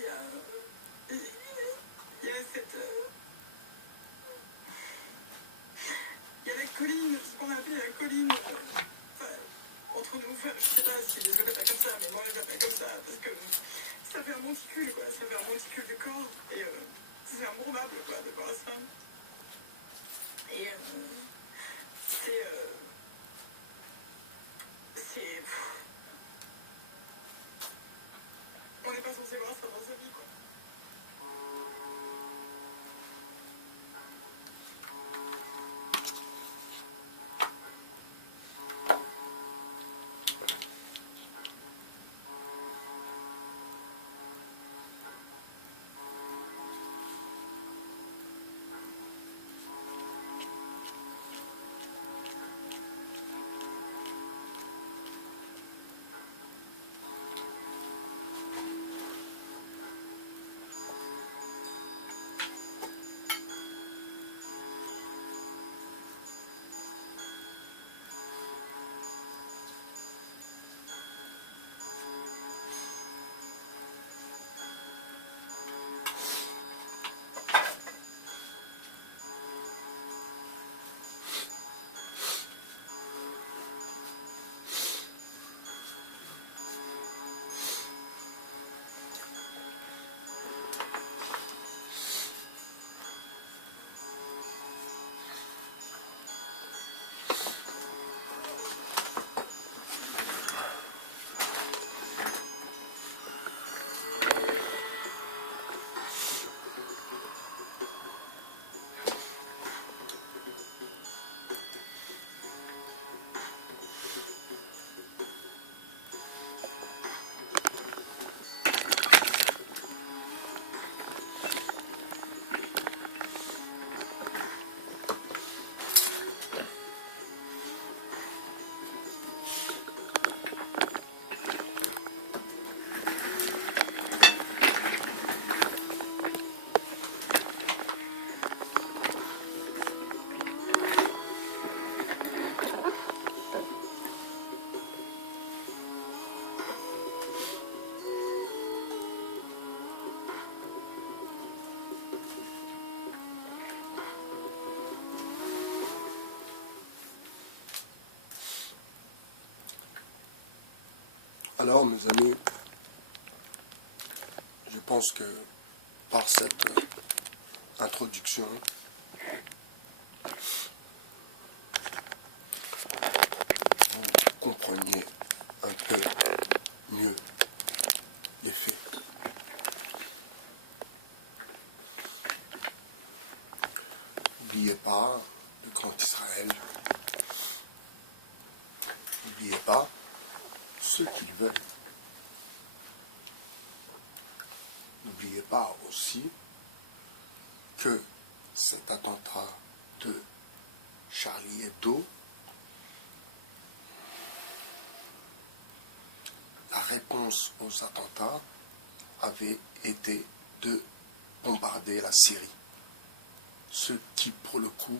il y a cette... il y a la colline, ce qu'on a appelé la colline, entre nous, je sais pas si je l'appelle pas comme ça, mais moi je l'appelle comme ça, parce que ça fait un monticule, quoi, ça fait un monticule du corps, et c'est improbable, quoi, de voir ça. Et c'est... On n'est pas censé voir ça dans sa vie, quoi. Alors, mes amis, je pense que par cette introduction, vous compreniez un peu mieux les faits. N'oubliez pas le grand Israël. N'oubliez pas ceux qui veulent. N'oubliez pas aussi que cet attentat de Charlie Hebdo, la réponse aux attentats avait été de bombarder la Syrie. Ce qui, pour le coup,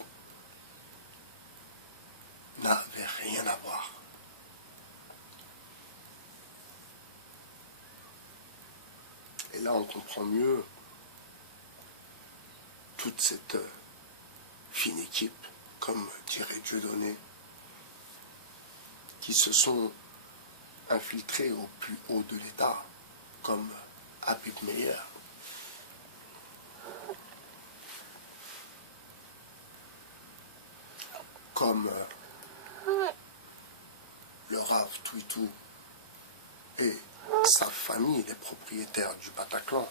n'avait rien à voir. Et là, on comprend mieux toute cette fine équipe, comme dirait Dieudonné, qui se sont infiltrés au plus haut de l'État, comme Habib Meir. Comme le Rav Twitou et sa famille, les propriétaires du Bataclan.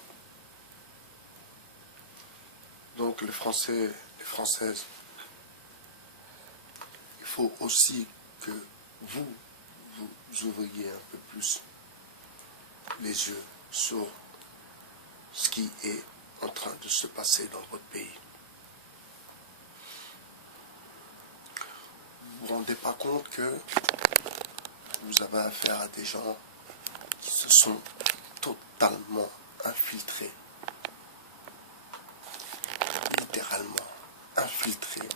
Donc les Français, les Françaises, il faut aussi que vous ouvriez un peu plus les yeux sur ce qui est en train de se passer dans votre pays. Vous vous rendez pas compte que vous avez affaire à des gens qui se sont totalement infiltrés, littéralement infiltrés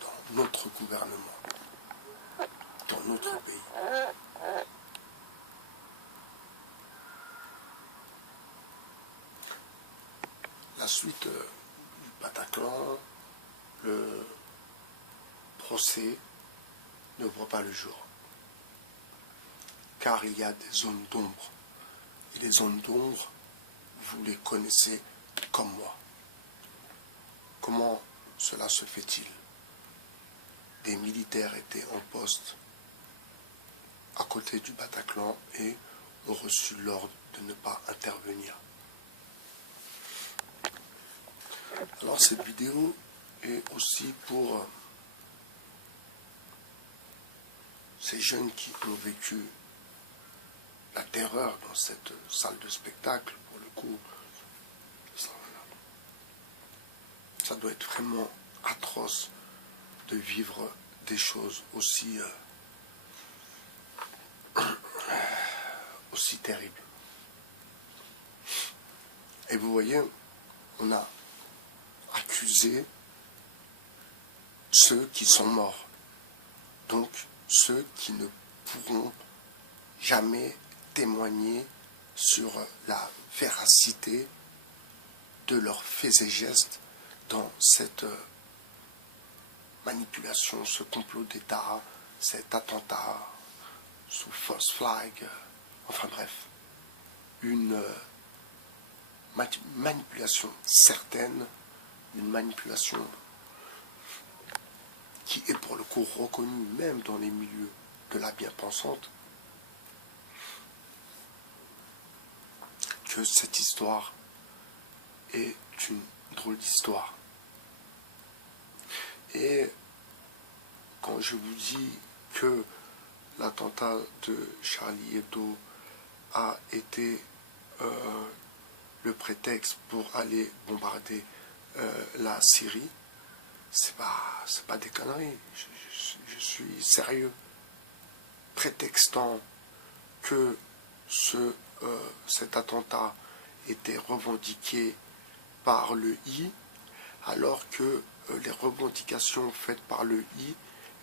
dans notre gouvernement, dans notre pays. la suite du Bataclan, le procès ne voit pas le jour. Car il y a des zones d'ombre. Et les zones d'ombre, vous les connaissez comme moi. Comment cela se fait-il? Des militaires étaient en poste à côté du Bataclan et ont reçu l'ordre de ne pas intervenir. Alors cette vidéo est aussi pour ces jeunes qui ont vécu la terreur dans cette salle de spectacle. Pour le coup, ça doit être vraiment atroce de vivre des choses aussi terribles. Et vous voyez, on a accusé ceux qui sont morts, donc ceux qui ne pourront jamais témoigner sur la véracité de leurs faits et gestes dans cette manipulation, ce complot d'État, cet attentat sous false flag, enfin bref, une manipulation certaine, une manipulation qui est pour le coup reconnue même dans les milieux de la bien-pensante, que cette histoire est une drôle d'histoire. Et quand je vous dis que l'attentat de Charlie Hebdo a été le prétexte pour aller bombarder la Syrie, c'est pas des conneries, je suis sérieux. Prétextant que cet attentat était revendiqué par le I, alors que les revendications faites par le I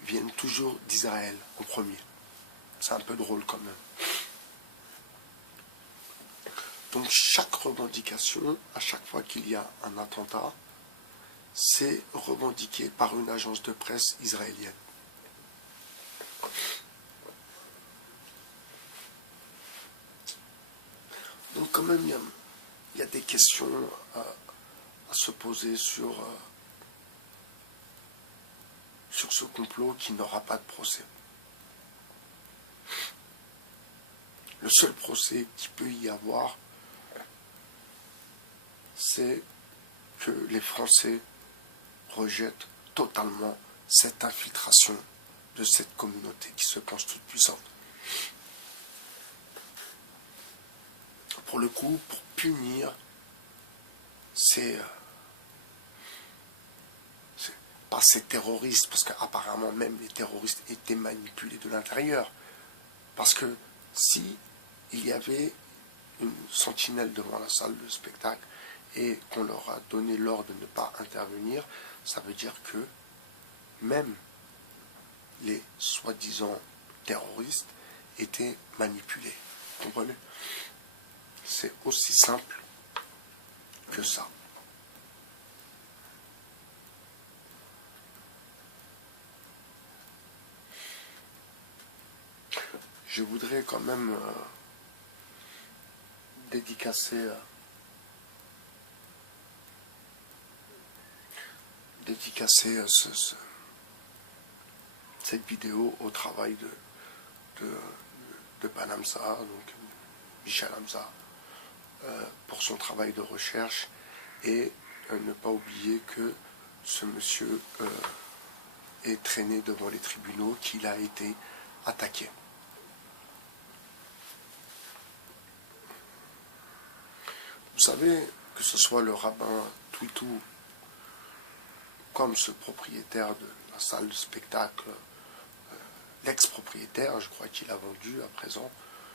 viennent toujours d'Israël en premier. C'est un peu drôle quand même. Donc chaque revendication, à chaque fois qu'il y a un attentat, c'est revendiqué par une agence de presse israélienne. Donc quand même, il y a des questions à se poser sur ce complot qui n'aura pas de procès. Le seul procès qu'il peut y avoir, c'est que les Français rejettent totalement cette infiltration de cette communauté qui se pense toute puissante. Pour le coup, pour punir pas ces terroristes, parce qu'apparemment même les terroristes étaient manipulés de l'intérieur. Parce que si il y avait une sentinelle devant la salle de spectacle et qu'on leur a donné l'ordre de ne pas intervenir, ça veut dire que même les soi-disant terroristes étaient manipulés. Vous comprenez? C'est aussi simple que ça. Je voudrais quand même dédicacer cette vidéo au travail de Ben Hamza, donc Michel Hamza, pour son travail de recherche, et ne pas oublier que ce monsieur est traîné devant les tribunaux, qu'il a été attaqué. Vous savez, que ce soit le rabbin Twitou, comme ce propriétaire de la salle de spectacle, l'ex-propriétaire, je crois qu'il a vendu à présent,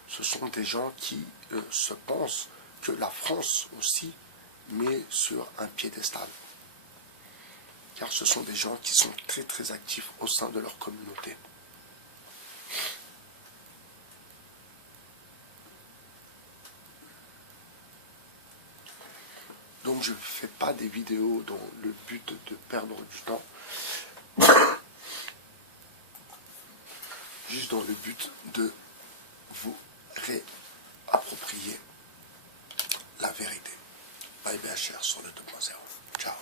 ce sont des gens qui se pensent que la France aussi met sur un piédestal. Car ce sont des gens qui sont très très actifs au sein de leur communauté. Donc je ne fais pas des vidéos dans le but de perdre du temps, juste dans le but de vous réapproprier la vérité. Bye BHR sur le 2.0. Ciao.